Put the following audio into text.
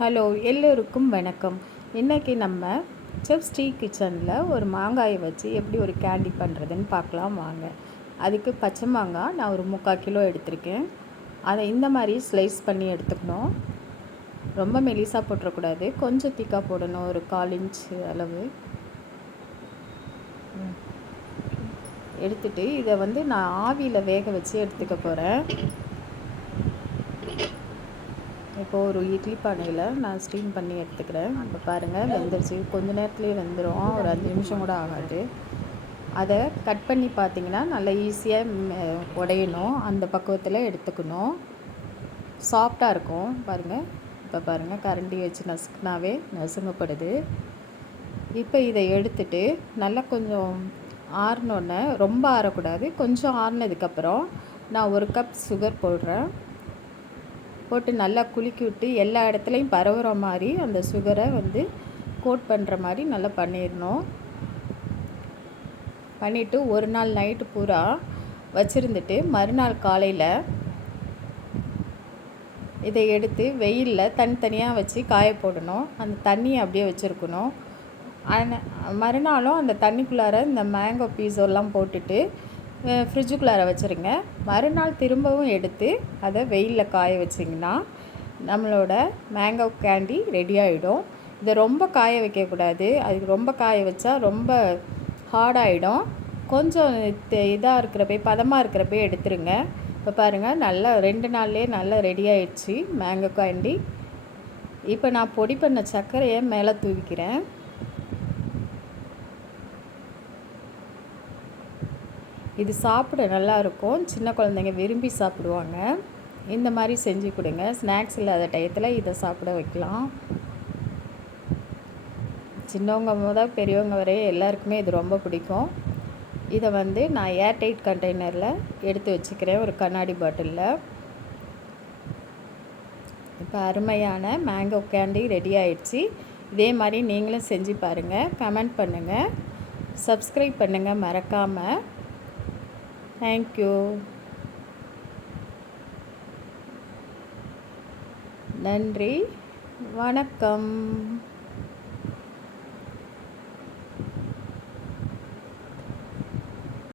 Hello, எல்லோருக்கும் வணக்கம். இன்றைக்கி நம்ம செஃப் ஸ்ரீ கிச்சனில் ஒரு மாங்காயை வச்சு எப்படி ஒரு கேண்டி பண்ணுறதுன்னு பார்க்கலாம் வாங்க. அதுக்கு பச்சை மாங்காய் நான் ஒரு 3/4 கிலோ எடுத்திருக்கேன். அதை இந்த மாதிரி ஸ்லைஸ் பண்ணி எடுத்துக்கணும். ரொம்ப மெலிசாக போட்டுறக்கூடாது, கொஞ்சம் திக்காக போடணும். ஒரு 1/4 இன்ச் அளவு எடுத்துகிட்டு இதை நான் ஆவியில் வேக வச்சு எடுத்துக்க போகிறேன். இப்போது ஒரு இட்லி பானையில் நான் ஸ்டீம் பண்ணி எடுத்துக்கிறேன். இப்போ பாருங்கள், வெந்துருச்சு. கொஞ்சம் நேரத்துலேயே வெந்துடும், ஒரு 5 நிமிஷம் கூட ஆகாது. அதை கட் பண்ணி பார்த்திங்கன்னா நல்லா ஈஸியாக உடையணும், அந்த பக்குவத்தில் எடுத்துக்கணும். சாஃப்டாக இருக்கும் பாருங்கள். இப்போ பாருங்கள், கரண்டி வச்சு நசுக்குனாவே நசுங்கப்படுது. இப்போ இதை எடுத்துட்டு நல்லா கொஞ்சம் ஆறினோடனே, ரொம்ப ஆறக்கூடாது, கொஞ்சம் ஆறினதுக்கப்புறம் நான் 1 கப் சுகர் போடுறேன். போட்டு நல்லா குலுக்கி விட்டு எல்லா இடத்துலையும் பரவுற மாதிரி அந்த சுகரை கோட் பண்ணுற மாதிரி நல்லா பண்ணிடணும். பண்ணிவிட்டு ஒரு நாள் நைட்டு பூரா வச்சுருந்துட்டு மறுநாள் காலையில் இதை எடுத்து வெயிலில் தனித்தனியாக வச்சு காய போடணும். அந்த தண்ணியை அப்படியே வச்சுருக்கணும். மறுநாளும் அந்த தண்ணிக்குள்ளார இந்த மேங்கோ பீஸெல்லாம் போட்டுட்டு ஃப்ரிட்ஜுக்குள்ளார வச்சுருங்க. மறுநாள் திரும்பவும் எடுத்து அதை வெயிலில் காய வச்சிங்கன்னா நம்மளோட மேங்கோ கேண்டி ரெடி ஆகிடும். இதை ரொம்ப காய வைக்கக்கூடாது, அதுக்கு ரொம்ப காய வச்சா ரொம்ப ஹார்டாகிடும். கொஞ்சம் இதாக இருக்கிறப்ப, பதமாக இருக்கிறப்ப எடுத்துருங்க. இப்போ பாருங்கள், நல்லா 2 நாள்லேயே நல்லா ரெடி ஆகிடுச்சு மேங்கோ கேண்டி. இப்போ நான் பொடி பண்ண சர்க்கரையை மேலே தூவிக்கிறேன். இது சாப்பிட நல்லாயிருக்கும், சின்ன குழந்தைங்க விரும்பி சாப்பிடுவாங்க. இந்த மாதிரி செஞ்சு கொடுங்க. ஸ்நாக்ஸ் இல்லாத டயத்தில் இதை சாப்பிட வைக்கலாம். சின்னவங்க முதல் பெரியவங்க வரை எல்லாருக்குமே இது ரொம்ப பிடிக்கும். இதை நான் ஏர்டைட் கண்டெய்னரில் எடுத்து வச்சுக்கிறேன், ஒரு கண்ணாடி பாட்டிலில். இப்போ அருமையான மேங்கோ கேண்டி ரெடி ஆயிடுச்சு. இதே மாதிரி நீங்களும் செஞ்சு பாருங்கள், கமெண்ட் பண்ணுங்கள், சப்ஸ்கிரைப் பண்ணுங்கள் மறக்காமல். தேங்க்யூ. நன்றி, வணக்கம்.